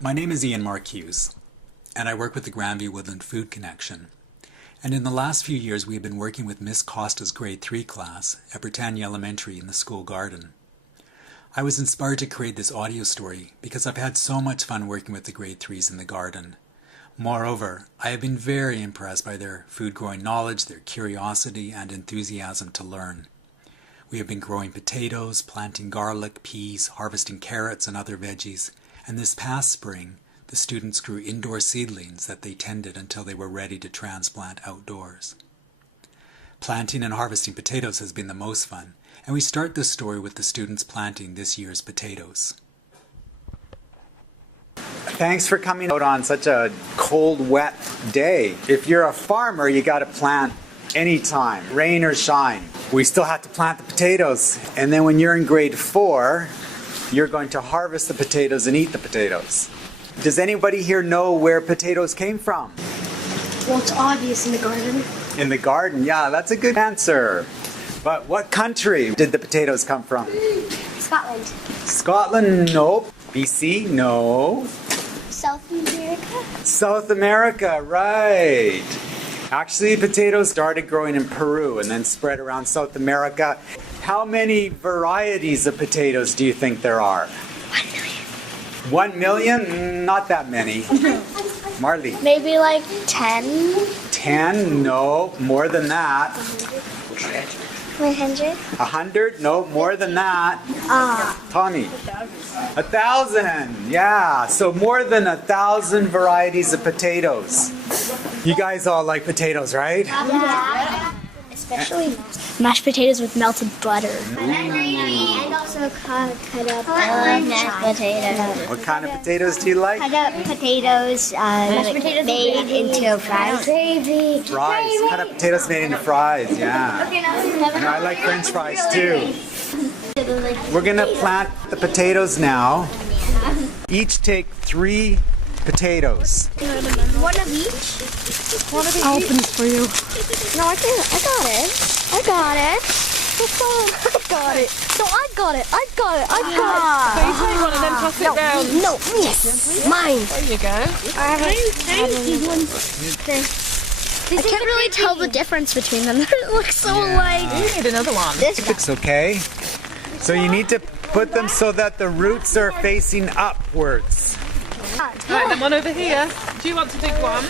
My name is Ian Marcuse, and I work with the Granby Woodland Food Connection. And in the last few years, we have been working with Miss Costa's grade 3 class at Britannia Elementary in the school garden. I was inspired to create this audio story because I've had so much fun working with the grade 3s in the garden. Moreover, I have been very impressed by their food growing knowledge, their curiosity, and enthusiasm to learn. We have been growing potatoes, planting garlic, peas, harvesting carrots and other veggies, and this past spring, the students grew indoor seedlings that they tended until they were ready to transplant outdoors. Planting and harvesting potatoes has been the most fun, and we start this story with the students planting this year's potatoes. Thanks for coming out on such a cold, wet day. If you're a farmer, you got to plant anytime, rain or shine. We still have to plant the potatoes, and then when you're in grade 4, you're going to harvest the potatoes and eat the potatoes. Does anybody here know where potatoes came from? Well, it's obvious in the garden. In the garden, yeah, that's a good answer. But what country did the potatoes come from? Scotland. Scotland, nope. BC, no. South America. South America, right. Actually, potatoes started growing in Peru and then spread around South America. How many varieties of potatoes do you think there are? 1 million. 1 million? Not that many. Marley? Maybe like 10. 10? No, more than that. 100. 100? No, more than that. Tommy? 1,000. Yeah, so more than 1,000 varieties of potatoes. You guys all like potatoes, right? Yeah. Especially mashed potatoes with melted butter. And also cut up mashed potatoes. What kind of potatoes do you like? Cut up potatoes, made into fries. Gravy. Fries. Cut up potatoes made into fries, yeah. And I like French fries too. We're going to plant the potatoes now. Each take 3 potatoes. One of each? I'll open this for you. No, I got it. I got it. No, I got it. So you take one and then pass it down. No, yes, mine. There you go. I can't really tell the difference between them. It looks so alike. You need another one. It's okay. So you need to put them so that the roots are facing upwards. Right, then one over here. Do you want to dig one?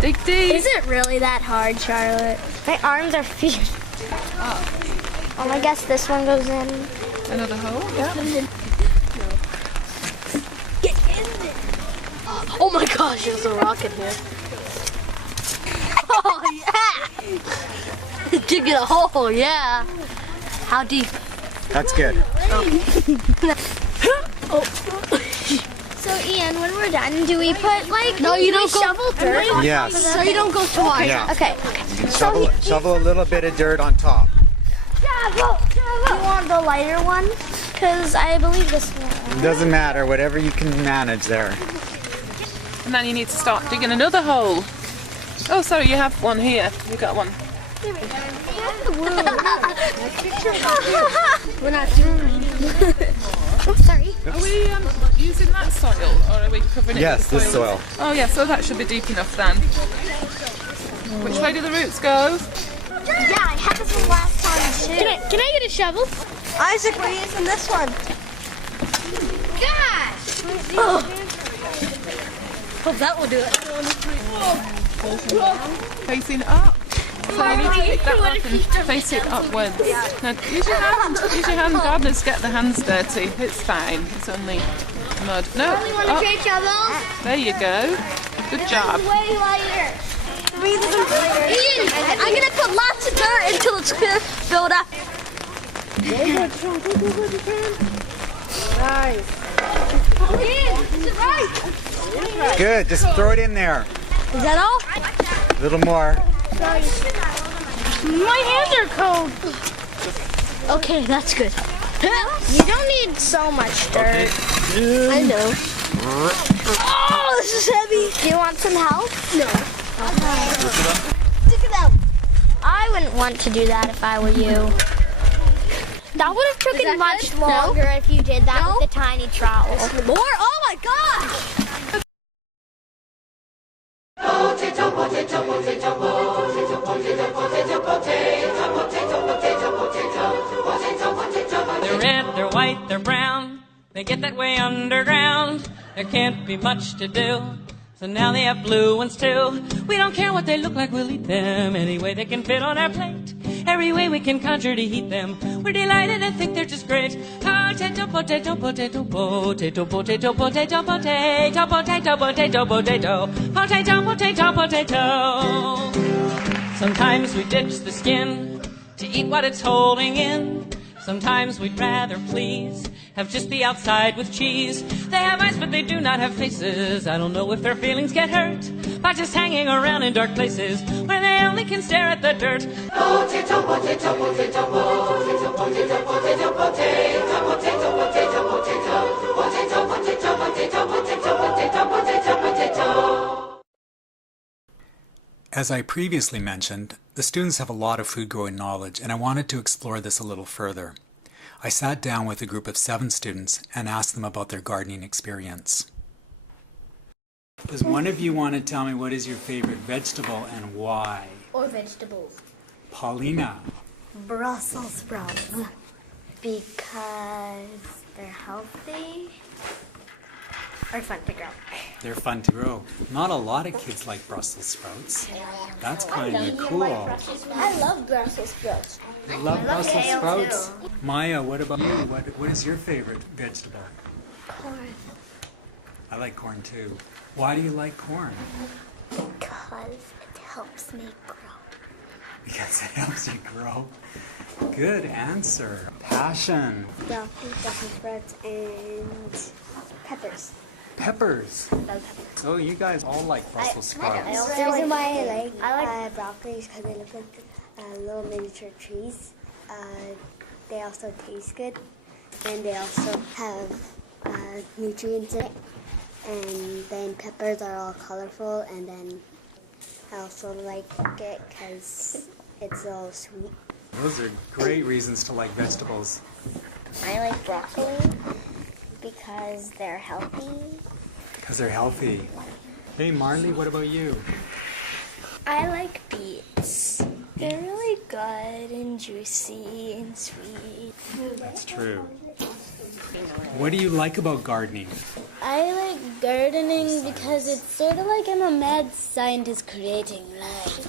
Dig deep. Is it really that hard, Charlotte? My arms are fused. I guess this one goes in. Another hole, yeah. Get in it. Oh my gosh, there's a rock in here. Oh yeah! Digging a hole, yeah. How deep? That's good. So Ian, when we're done, do we put like shovel dirt? Yes. So you don't go too hard. Yeah. Okay. Shovel a little bit of dirt on top. Shovel. You want the lighter one? Because I believe this one. It doesn't matter, whatever you can manage there. And then you need to start digging another hole. Oh, sorry, you have one here. You got one. We're not doing. Oh, sorry. Are we using that soil or are we covering it Yes, with this soil. Oh yeah, so that should be deep enough then. Which way do the roots go? Yeah, I had this one last time too. Can I get a shovel? Isaac, we're using this one. Gosh! Hope that will do it. Facing up. So you need to pick that up and face it upwards. Now, use your hand. Use your hand. Gardeners get their hands dirty. It's fine. It's only mud. No. Up. There you go. Good job. Way lighter. Ian, I'm gonna put lots of dirt until it's filled up. Nice. Ian, is it right? Good, just throw it in there. Is that all? A little more. My hands are cold. Okay, that's good. You don't need so much dirt. I know. Oh, this is heavy. Do you want some help? No. Stick it out. I wouldn't want to do that if I were you. That would have taken much longer if you did that with the tiny trowel. More? Oh my gosh! Potato, potato, potato, potato, potato, potato, potato, potato, potato, potato, potato, potato. They're red, they're white, they're brown. They get that way underground. There can't be much to do. So now they have blue ones too. We don't care what they look like, we'll eat them any way they can fit on our plate. Every way we can conjure to heat them. We're delighted and think they're just great. Potato, potato, potato, potato, potato, potato, potato, potato, potato, potato, potato, potato, potato. Sometimes we ditch the skin to eat what it's holding in. Sometimes we'd rather please have just the outside with cheese. They have eyes, but they do not have faces. I don't know if their feelings get hurt by just hanging around in dark places where they only can stare at the dirt. Potato, potato, potato, potato, potato, potato, potato, potato, potato, potato, potato, potato, potato, potato, potato, potato. As I previously mentioned, the students have a lot of food growing knowledge, and I wanted to explore this a little further. I sat down with a group of 7 students and asked them about their gardening experience. Does one of you want to tell me what is your favorite vegetable and why? Or vegetables. Paulina. Brussels sprouts. Because they're healthy. Or fun to grow. They're fun to grow. Not a lot of kids like Brussels sprouts. That's kind of cool. I love Brussels sprouts. You love Brussels kale, sprouts? too. Maya, what about you? What is your favorite vegetable? Corn. I like corn too. Why do you like corn? Because it helps me grow. Because it helps you grow. Good answer. Passion. Brussels sprouts and peppers. Peppers. Oh, you guys all like Brussels sprouts. The reason why I like broccoli is because they look like little miniature trees. They also taste good, and they also have nutrients in it. And then peppers are all colorful, and then I also like it because it's all sweet. Those are great reasons to like vegetables. I like broccoli because they're healthy. Because they're healthy. Hey, Marley, what about you? I like beets. They're really good and juicy and sweet. That's true. What do you like about gardening? I like gardening because it's sort of like I'm a mad scientist creating life.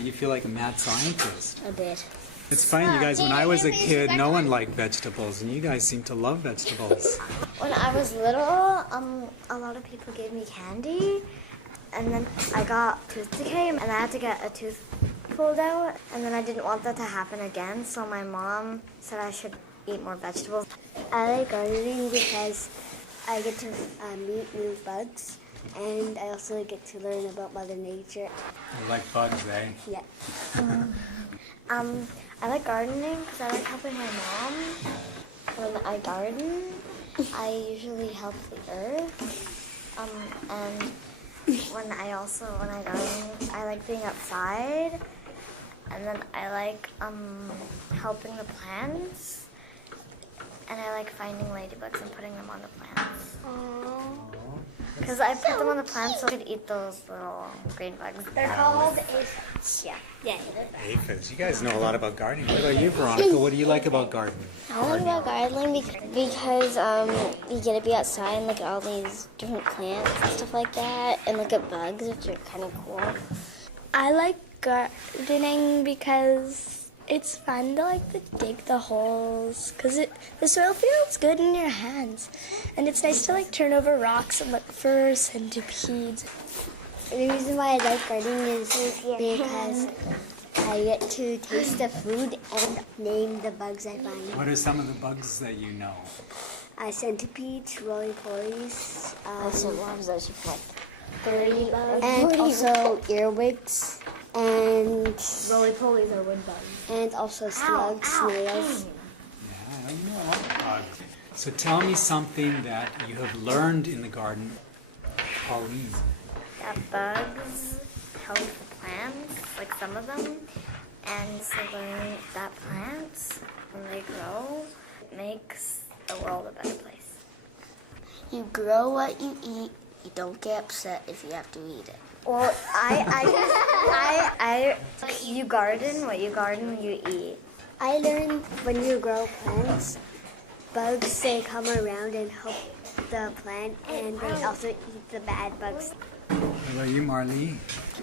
You feel like a mad scientist. A bit. It's funny, you guys, when I was a kid, no one liked vegetables, and you guys seem to love vegetables. When I was little, a lot of people gave me candy, and then I got tooth decay, and I had to get a tooth pulled out, and then I didn't want that to happen again, so my mom said I should eat more vegetables. I like gardening because I get to meet new bugs, and I also get to learn about Mother Nature. You like bugs, eh? Yeah. I like gardening because I like helping my mom. When I garden, I usually help the earth. And when I garden, I like being outside. And then I like helping the plants. And I like finding ladybugs and putting them on the plants. Because I put them on the plants so I could eat those little green bugs. They're called aphids. Yeah. Aphids. You guys know a lot about gardening. What about you, Veronica? What do you like about gardening? I like about gardening because you get to be outside and look at all these different plants and stuff like that, and look at bugs, which are kind of cool. I like gardening because it's fun to dig the holes because the soil feels good in your hands, and it's nice to turn over rocks and look for centipedes. The reason why I like gardening is because I get to taste the food and name the bugs I find. What are some of the bugs that you know? Centipedes, roly-polies, also worms that you put. And also earwigs, and roly-polies are wood bugs. And also slugs, snails. Yeah, you know a lot of bugs. So tell me something that you have learned in the garden, Pauline. That bugs help plants, like some of them, And so learning that plants, when they grow, makes the world a better place. You grow what you eat. You don't get upset if you have to eat it. Well, you garden what you eat. I learned when you grow plants, bugs, they come around and help the plant, and they also eat the bad bugs. What about you, Marlee?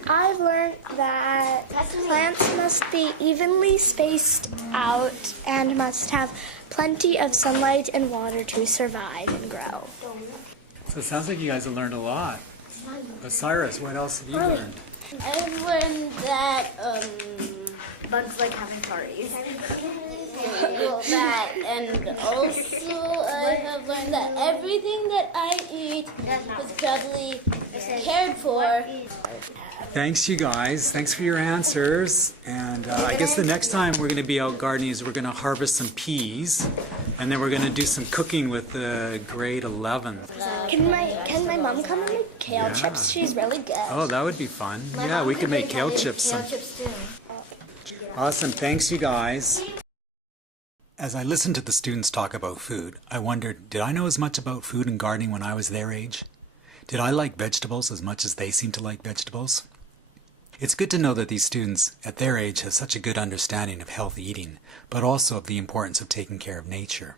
I've learned that plants must be evenly spaced out and must have plenty of sunlight and water to survive and grow. So it sounds like you guys have learned a lot. Osiris, what else have you learned? I've learned that bugs like having parties. And also I have learned that everything that I eat is probably cared for. Thanks, you guys. Thanks for your answers. And I guess the next time we're going to be out gardening is we're going to harvest some peas, and then we're going to do some cooking with the grade 11. Can my mom come and make kale chips? She's really good. Oh, that would be fun. Yeah, we could make kale chips. Awesome. Thanks, you guys. As I listened to the students talk about food, I wondered, did I know as much about food and gardening when I was their age? Did I like vegetables as much as they seem to like vegetables? It's good to know that these students at their age have such a good understanding of healthy eating, but also of the importance of taking care of nature.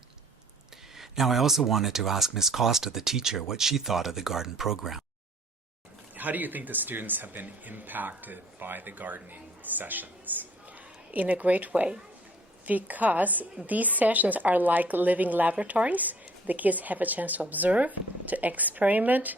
Now, I also wanted to ask Miss Costa, the teacher, what she thought of the garden program. How do you think the students have been impacted by the gardening sessions? In a great way, because these sessions are like living laboratories. The kids have a chance to observe, to experiment,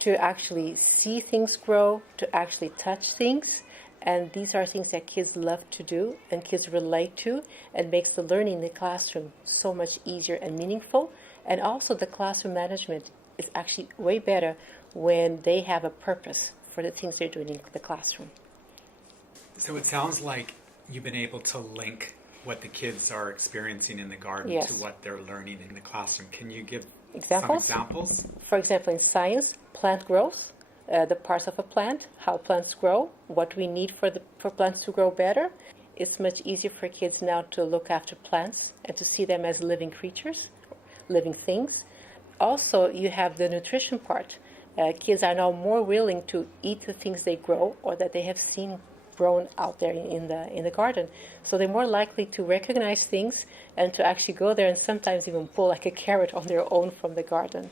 to actually see things grow, to actually touch things. And these are things that kids love to do and kids relate to, and makes the learning in the classroom so much easier and meaningful. And also the classroom management is actually way better when they have a purpose for the things they're doing in the classroom. So it sounds like you've been able to link what the kids are experiencing in the garden to what they're learning in the classroom. Can you give some examples? For example, in science, plant growth, the parts of a plant, how plants grow, what we need for plants to grow better. It's much easier for kids now to look after plants and to see them as living creatures, living things. Also, you have the nutrition part. Kids are now more willing to eat the things they grow or that they have seen grown out there in the garden. So they're more likely to recognize things and to actually go there and sometimes even pull like a carrot on their own from the garden.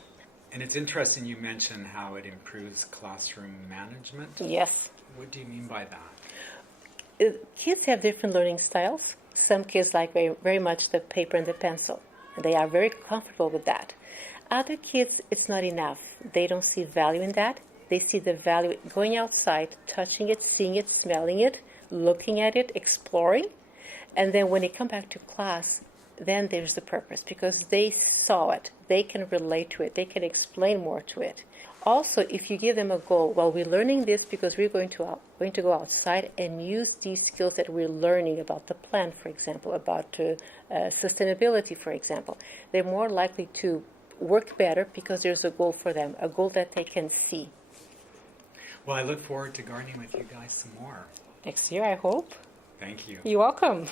And it's interesting you mentioned how it improves classroom management. Yes. What do you mean by that? Kids have different learning styles. Some kids like very, very much the paper and the pencil, and they are very comfortable with that. Other kids, it's not enough. They don't see value in that. They see the value in going outside, touching it, seeing it, smelling it, looking at it, exploring. And then when they come back to class, then there's the purpose, because they saw it. They can relate to it. They can explain more to it. Also, if you give them a goal, well, we're learning this because we're going to go outside and use these skills that we're learning about the plant, for example, about sustainability, for example. They're more likely to work better because there's a goal for them, a goal that they can see. Well, I look forward to gardening with you guys some more. Next year, I hope. Thank you. You're welcome.